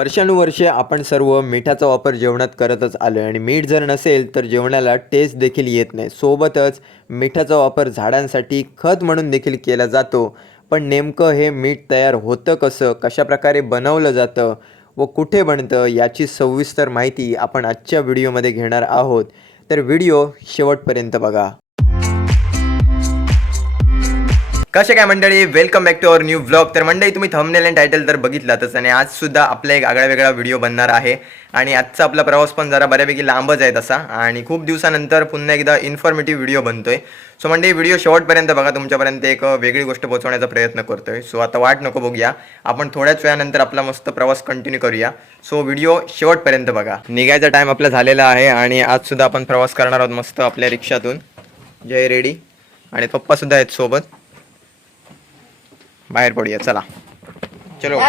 वर्षानुवर्षे आपण सर्व मिठाचा वापर जेवणात करतच आलो आहे आणि मीठ जर नसेल तर जेवणाला टेस्ट देखील येत नाही. सोबतच मिठाचा वापर झाडांसाठी खत म्हणून देखील केला जातो. पण नेमकं हे मीठ तयार होतं कसं? कशाप्रकारे बनवलं जातं? व कुठे बनतं? याची सविस्तर माहिती आपण आजच्या व्हिडिओमध्ये घेणार आहोत. तर व्हिडिओ शेवटपर्यंत बघा. कसे काय मंडळी? Welcome back to our new vlog तर मंडळी तुम्ही थंबनेल अँड टायटल तर बघितलातच आणि आज सुद्धा आपला एक आगळा वेगळा व्हिडिओ बनणार आहे. आणि आजचा आपला प्रवास पण जरा बऱ्यापैकी लांबच आहे तसा. आणि खूप दिवसानंतर पुन्हा एकदा इन्फॉर्मेटिव्ह व्हिडिओ बनतोय. सो मंडळी व्हिडिओ शेवटपर्यंत बघा. तुमच्यापर्यंत एक वेगळी गोष्ट पोहोचवण्याचा प्रयत्न करतोय. सो आता वाट नको बघूया. आपण थोड्याच वेळानंतर आपला मस्त प्रवास कंटिन्यू करूया. सो व्हिडिओ शेवटपर्यंत बघा. निघायचा टाईम आपला झालेला आहे आणि आज सुद्धा आपण प्रवास करणार आहोत मस्त आपल्या रिक्षातून. जय रेडी. आणि पप्पासुद्धा आहेत सोबत. बाहेर पडूया चला. चलो.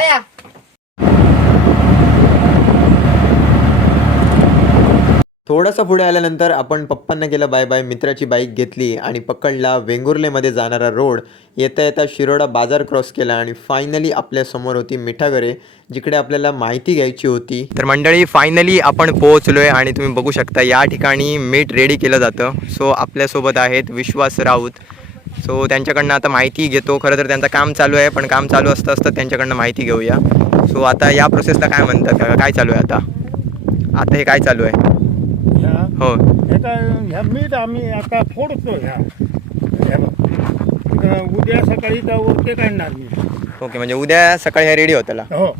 थोडंसं पुढे आल्यानंतर आपण पप्पांना केलं बाय बाय मित्राची बाईक घेतली आणि पकडला वेंगुर्लेमध्ये जाणारा रोड. येता येता शिरोडा बाजार क्रॉस केला आणि फायनली आपल्यासमोर होती मिठागरे जिकडे आपल्याला माहिती घ्यायची होती. तर मंडळी फायनली आपण पोहोचलोय आणि तुम्ही बघू शकता या ठिकाणी मीठ रेडी केलं जातं. सो आपल्यासोबत आहेत विश्वास राऊत सो त्यांच्याकडनं आता माहिती घेतो. खरं तर त्यांचं काम चालू आहे पण काम चालू असतं असतं त्यांच्याकडनं माहिती घेऊया. सो आता या प्रोसेसला काय म्हणतात? का काय चालू आहे आता? आता हे काय चालू आहे? ह्या हो. ह्या मीठ आम्ही आता फोडतो ह्या ह्या उद्या सकाळी उरते काढणार मी. ओके म्हणजे उद्या सकाळी हा रेडी होताला हो.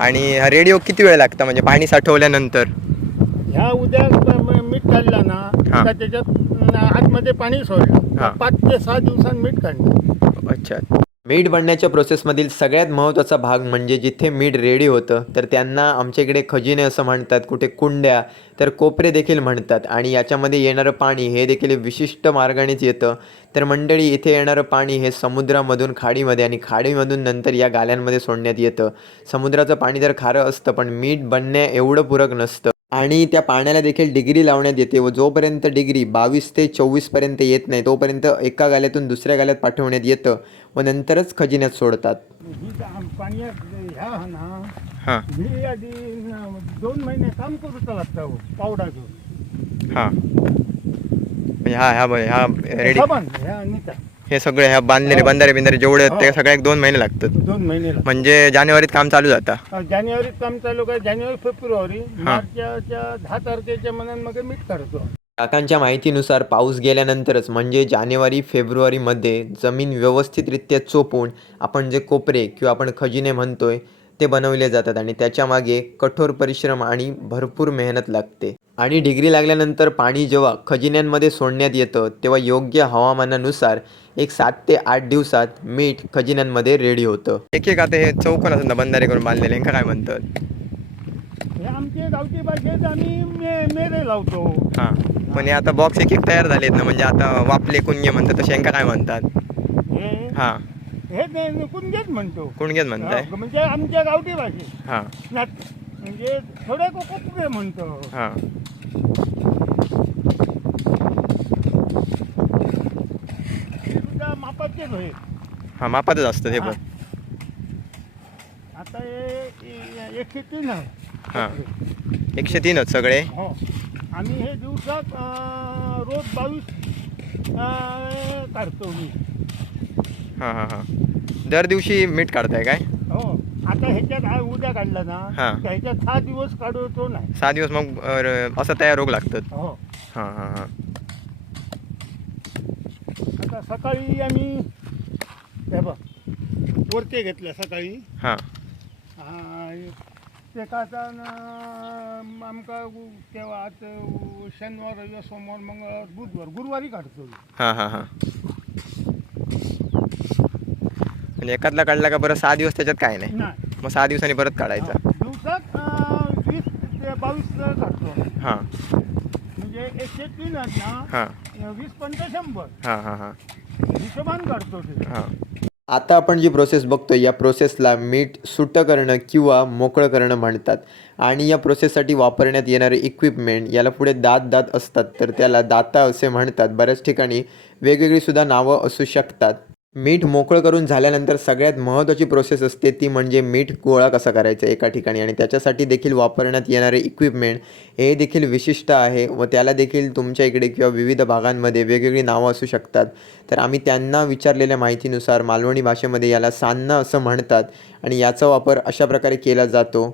आणि हा रेडिओ किती वेळ लागतं? म्हणजे पाणी साठवल्यानंतर? ह्या उद्या मीठ काढला ना त्याच्यात आतमध्ये पाणी सोडलं. हा. पाच ते सहा दिवसांत मीठ काढणार अच्छा. मीठ बनण्याच्या प्रोसेसमधील सगळ्यात महत्त्वाचा भाग म्हणजे जिथे मीठ रेडी होतं तर त्यांना आमच्या इकडे खजिने असं म्हणतात कुठे कुंड्या तर कोपरे देखील म्हणतात. आणि याच्यामध्ये येणारं पाणी हे देखील विशिष्ट मार्गानेच येतं. तर मंडळी इथे येणारं पाणी हे समुद्रामधून खाडीमध्ये आणि खाडीमधून नंतर या गाल्यांमध्ये सोडण्यात येतं. समुद्राचं पाणी तर खारं असतं पण मीठ बनण्या एवढं पूरक नसतं. आणि त्या पाण्याला देखील डिग्री लावण्यात येते व जोपर्यंत डिग्री बावीस ते चोवीसपर्यंत येत नाही तोपर्यंत एका गाल्यातून दुसऱ्या गाल्यात पाठवण्यात येतं व नंतरच खजिन्यात सोडतात. ही. हा हां ही आधी न, दोन महिने काम करू लागतं पावडा घेऊन. हां. ह्या बघ ह्या रेडी हे सगळे ह्या बांधलेले बंधारे बिंधारे जेवढे आहेत ते हो. सगळे एक दोन महिने लागतात. दोन महिने लागतात. म्हणजे जानेवारीत काम चालू जातं अं, जानेवारीत काम चालू काय? जानेवारी फेब्रुवारी मार्चच्या दहा तारखेच्या मनात मग मीठ काढतो. काकांच्या माहितीनुसार पाऊस गेल्यानंतरच म्हणजे जानेवारी फेब्रुवारीमध्ये जमीन व्यवस्थितरित्या चोपून आपण जे कोपरे किंवा आपण खजिने म्हणतोय ते बनवले जातात आणि त्याच्यामागे कठोर परिश्रम आणि भरपूर मेहनत लागते. आणि डिग्री लागल्यानंतर पाणी जेव्हा खजिन्यांमध्ये सोडण्यात येतं तेव्हा योग्य हवामानानुसार एक सात ते आठ दिवसात मीठ खजिन्यांमध्ये रेडी होतं. एक एक आता हे चौकोन असं बंधारे करून बांधलेले काय म्हणतात? हे आमचे गावठी भाषेत आम्ही मे मेरे लावतो. हां. पण हे आता बॉक्स एक एक तयार झालेत ना म्हणजे आता वापले कुंगे म्हणतात तसे ह्यांका काय म्हणतात? हे हां. हे ते कुंजेच म्हणतो. कुणगेच म्हणताय? हा, म्हणजे आमच्या गावठी भाषेत. हां. नाट- म्हणजे थोडे कोकुपे म्हणतो. हां. हे सुद्धा मापाचेच होय. हां मापातच असतं हे पण. आता हे हे एकशे तीन आहे. हां. एकशे तीनच सगळे? हो. आम्ही हे दिवसात अं, रोज बावीस अं, काढतो मी हां हां हां. दर दिवशी मीठ काढताय काय? हो. आता ह्याच्यात हा उद्या काढला ना हा. तर ह्याच्यात सहा दिवस काढतो नाही. सहा दिवस मग असं तयार रोग लागतात. हो. हां हां हां. आता सकाळी आम्ही हे बघ वरते घेतलं सकाळी. हां. एकाचा आमका उ- तेव्हा आज उ- शनिवार रविवार सोमवार मंगळवार बुधवार गुरुवारी काढतो. हां हां हां. म्हणजे एकातला काढला का बरं सहा दिवस त्याच्यात काय नाही. नाही. मग सहा दिवसांनी परत काढायचा. दिवसात अं, वीस ते बावीस काढतो. हां. म्हणजे एकशे तीन आहेत ना हां. वीस पंच शंभर. हां हां हां. हिशोबान काढतो ते. हां. आता आपण जी प्रोसेस बघतो या प्रोसेसला मीठ सुटं करणं किंवा मोकळं करणं म्हणतात. आणि या प्रोसेससाठी वापरण्यात येणारे इक्विपमेंट याला पुढे दात दात असतात. तर त्याला दाता असे म्हणतात. बऱ्याच ठिकाणी वेगवेगळी सुद्धा नावं असू शकतात. मीठ मोकळं करून झाल्यानंतर सगळ्यात महत्त्वाची प्रोसेस असते ती म्हणजे मीठ गोळा कसा करायचा एका ठिकाणी आणि त्याच्यासाठी देखील वापरण्यात येणारे इक्विपमेंट हे देखील विशिष्ट आहे व त्याला देखील तुमच्या इकडे किंवा विविध भागांमध्ये वेगवेगळी नावं असू शकतात. तर आम्ही त्यांना विचारलेल्या माहितीनुसार मालवणी भाषेमध्ये याला सान्ना असं म्हणतात आणि याचा वापर अशा प्रकारे केला जातो.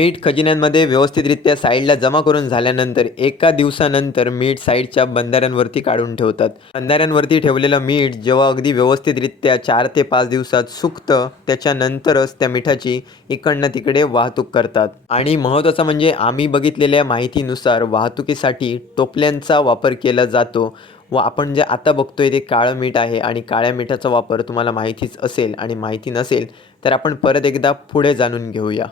मीठ खजिन्यांमध्ये व्यवस्थितरित्या साईडला जमा करून झाल्यानंतर एका दिवसानंतर मीठ साईडच्या बंधाऱ्यांवरती काढून ठेवतात. बंधाऱ्यांवरती ठेवलेलं मीठ जेव्हा अगदी व्यवस्थितरित्या चार ते पाच दिवसात सुकतं त्याच्यानंतरच त्या मिठाची इकडनं तिकडे वाहतूक करतात. आणि महत्त्वाचं म्हणजे आम्ही बघितलेल्या माहितीनुसार वाहतुकीसाठी टोपल्यांचा वापर केला जातो व आपण जे आता बघतोय ते काळं मीठ आहे आणि काळ्या मिठाचा वापर तुम्हाला माहितीच असेल आणि माहिती नसेल तर आपण परत एकदा पुढे जाणून घेऊया.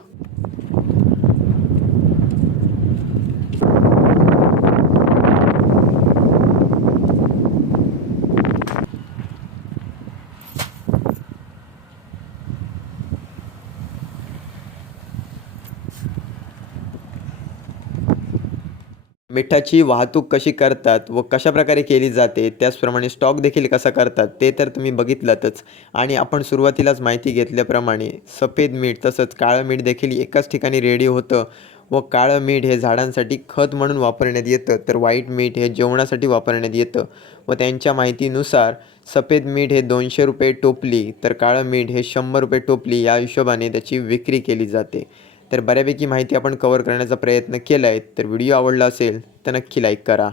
मिठाची वाहतूक कशी करतात व कशा प्रकारे केली जाते त्याचप्रमाणे स्टॉक देखील कसा करतात ते तर तुम्ही बघितलातच. आणि आपण सुरुवातीलाच माहिती घेतल्याप्रमाणे सफेद मीठ तसंच काळं मीठ देखील एकाच ठिकाणी रेडी होतं व काळं मीठ हे झाडांसाठी खत म्हणून वापरण्यात येतं तर व्हाईट मीठ हे जेवणासाठी वापरण्यात येतं. व त्यांच्या माहितीनुसार सफेद मीठ हे दोनशे रुपये टोपली तर काळं मीठ हे शंभर रुपये टोपली या हिशोबाने त्याची विक्री केली जाते. तर बऱ्यापैकी माहिती आपण कवर करण्याचा प्रयत्न केला आहे तर व्हिडिओ आवडला असेल तर नक्की लाईक करा.